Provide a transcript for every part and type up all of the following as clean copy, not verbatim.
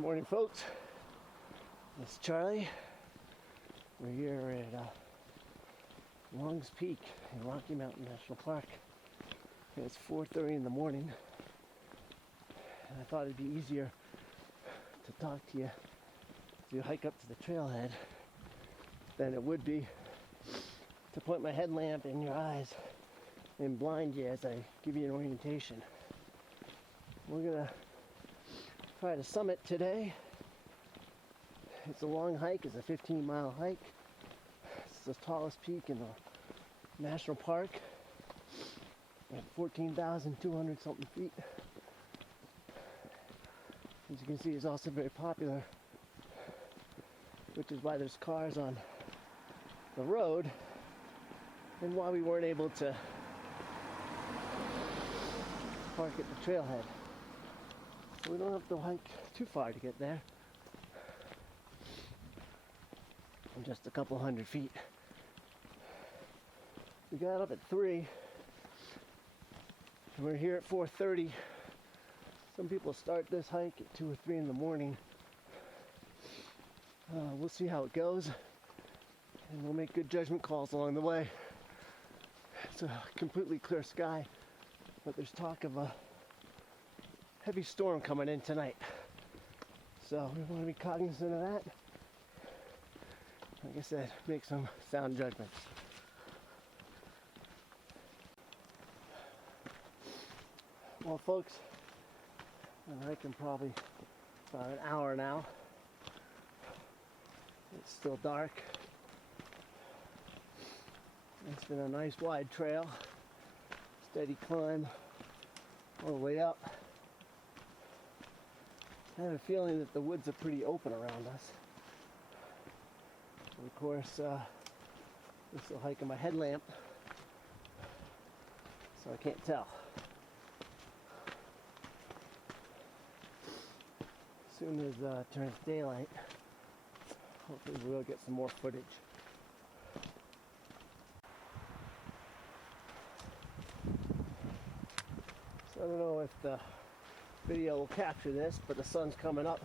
Good morning, folks. It's Charlie. We're here at Longs Peak in Rocky Mountain National Park. And it's 4:30 in the morning, and I thought it'd be easier to talk to you as you hike up to the trailhead than it would be to point my headlamp in your eyes and blind you as I give you an orientation. We're gonna try to summit today. It's a long hike. It's a 15-mile hike. It's the tallest peak in the national park at 14,200 something feet. As you can see, it's also very popular, which is why there's cars on the road and why we weren't able to park at the trailhead. So we don't have to hike too far to get there. Just a couple hundred feet. We got up at 3 and we're here at 4:30. Some people start this hike at 2 or 3 in the morning. We'll see how it goes, and we'll make good judgment calls along the way. It's a completely clear sky, but there's talk of a heavy storm coming in tonight, so we want to be cognizant of that. Like I said, make some sound judgments. Well, folks, I'm hiking probably about an hour now. It's still dark. It's been a nice wide trail, steady climb all the way up. I have a feeling that the woods are pretty open around us. And of course, I'm still hiking my headlamp, so I can't tell. As soon as it turns daylight, hopefully we'll get some more footage. So I don't know if the video will capture this, but the sun's coming up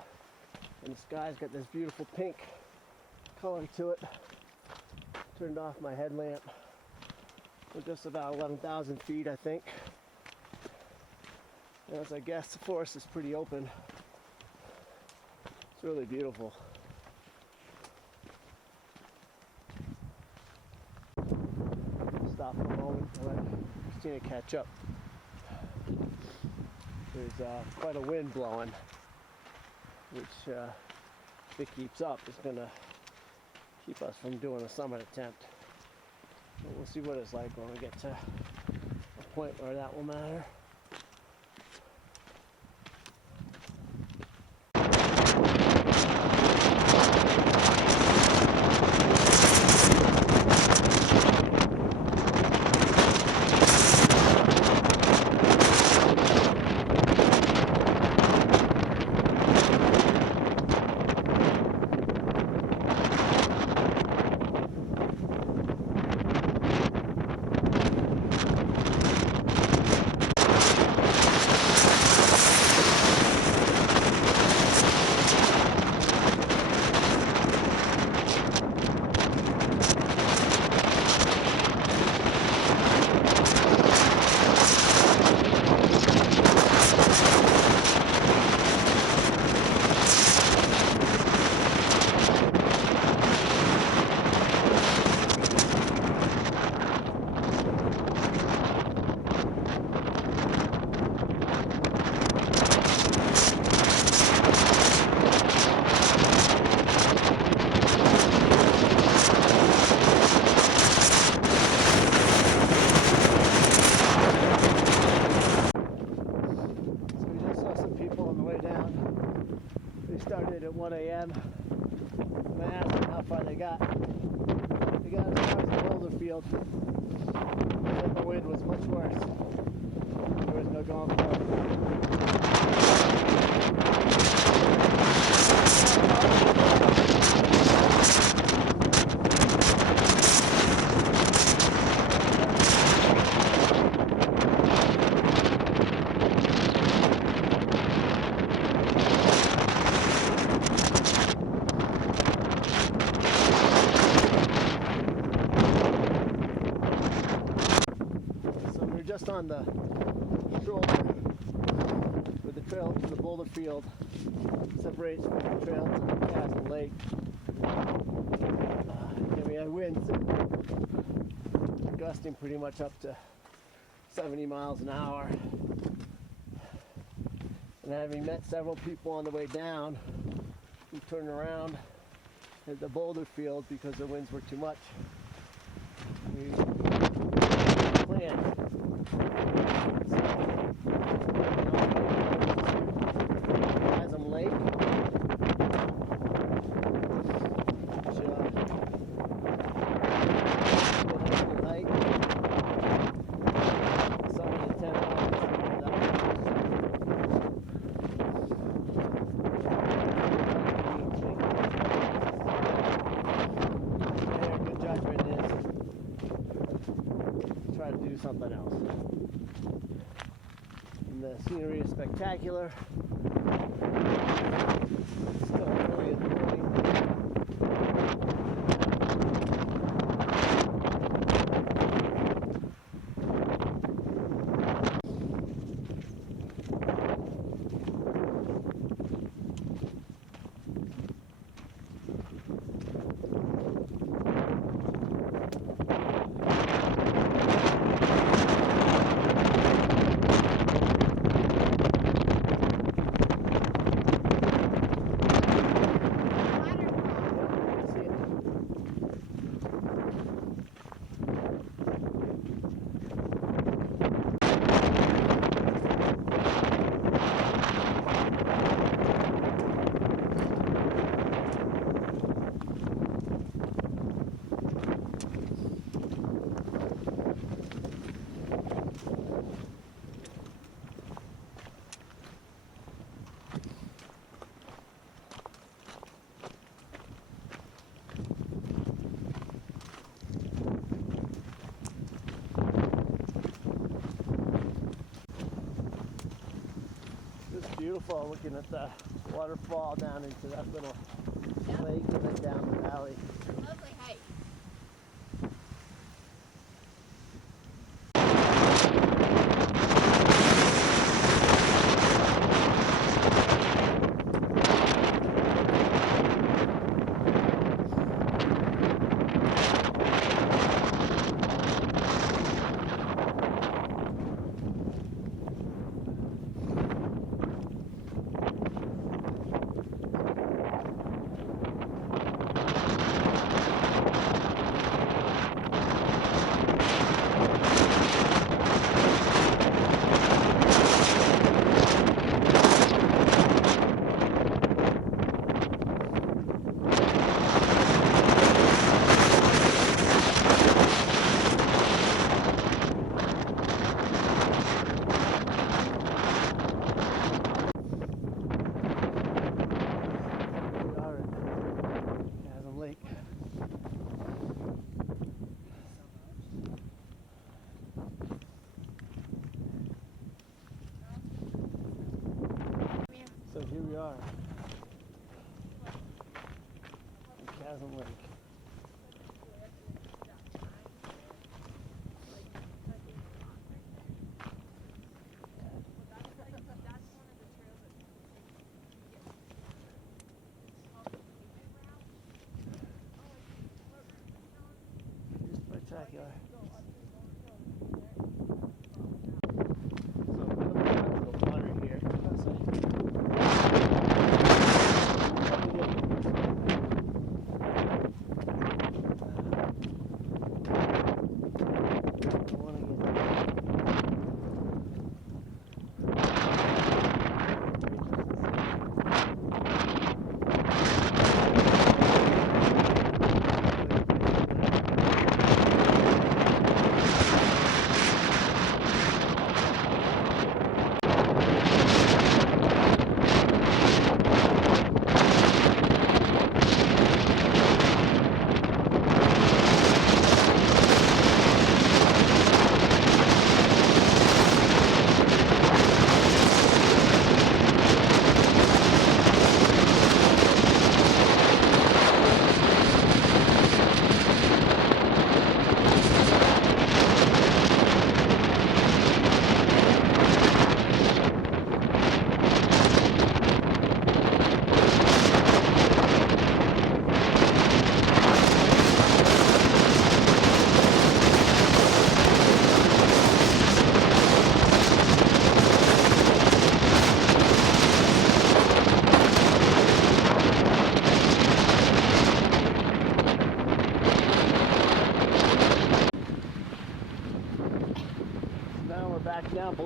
and the sky's got this beautiful pink color to it. Turned off my headlamp. We're just about 11,000 feet, I think. And as I guess, the forest is pretty open. It's really beautiful. Stop for a moment and let Christina catch up. There's quite a wind blowing, which if it keeps up, is going to keep us from doing a summit attempt. But we'll see what it's like when we get to a point where that will matter. Started at 1 a.m. and I asked them how far they got. They got as far as the Boulder Field, and the wind was much worse. There was no going on the shoulder where the trail to the Boulder Field separates from the trail to Chasm Lake. And we had winds gusting pretty much up to 70 miles an hour. And having met several people on the way down who turned around at the Boulder Field because the winds were too much, we planned. Chasm Lake, which night, sunny and 10 hours. Good judgment is try to do something else. And the scenery is spectacular. Still early in the morning. Beautiful looking at the waterfall down into that little lake and then down the valley. Lovely hike. So here we are in Chasm Lake. Spectacular.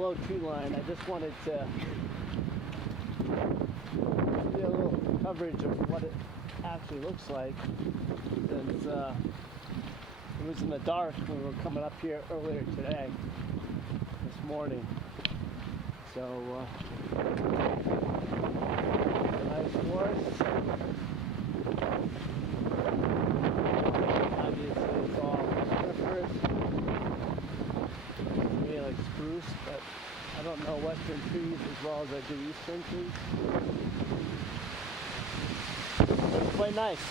low tree line. I just wanted to do a little coverage of what it actually looks like, since it was in the dark when we were coming up here earlier today, this morning. So a nice forest. Obviously it's all conifers, maybe like spruce, but I don't know western trees as well as I do eastern trees. But it's quite nice.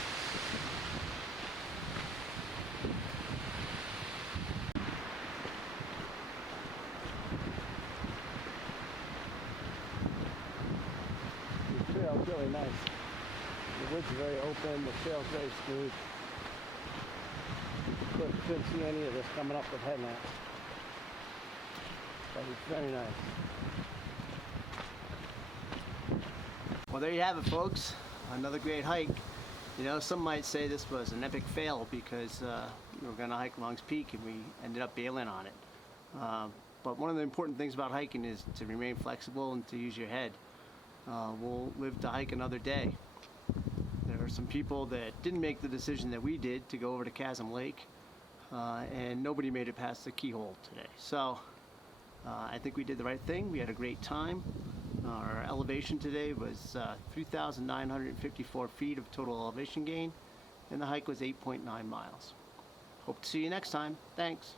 The trail's really nice. The woods are very open, the trail's very smooth. Of course, you couldn't see any of this coming up with headlamps. But it's very nice. Well, there you have it, folks. Another great hike. You know, some might say this was an epic fail because we were going to hike Longs Peak and we ended up bailing on it. But one of the important things about hiking is to remain flexible and to use your head. We'll live to hike another day. There are some people that didn't make the decision that we did to go over to Chasm Lake, and nobody made it past the keyhole today. So I think we did the right thing. We had a great time. Our elevation today was 3,954 feet of total elevation gain, and the hike was 8.9 miles. Hope to see you next time. Thanks.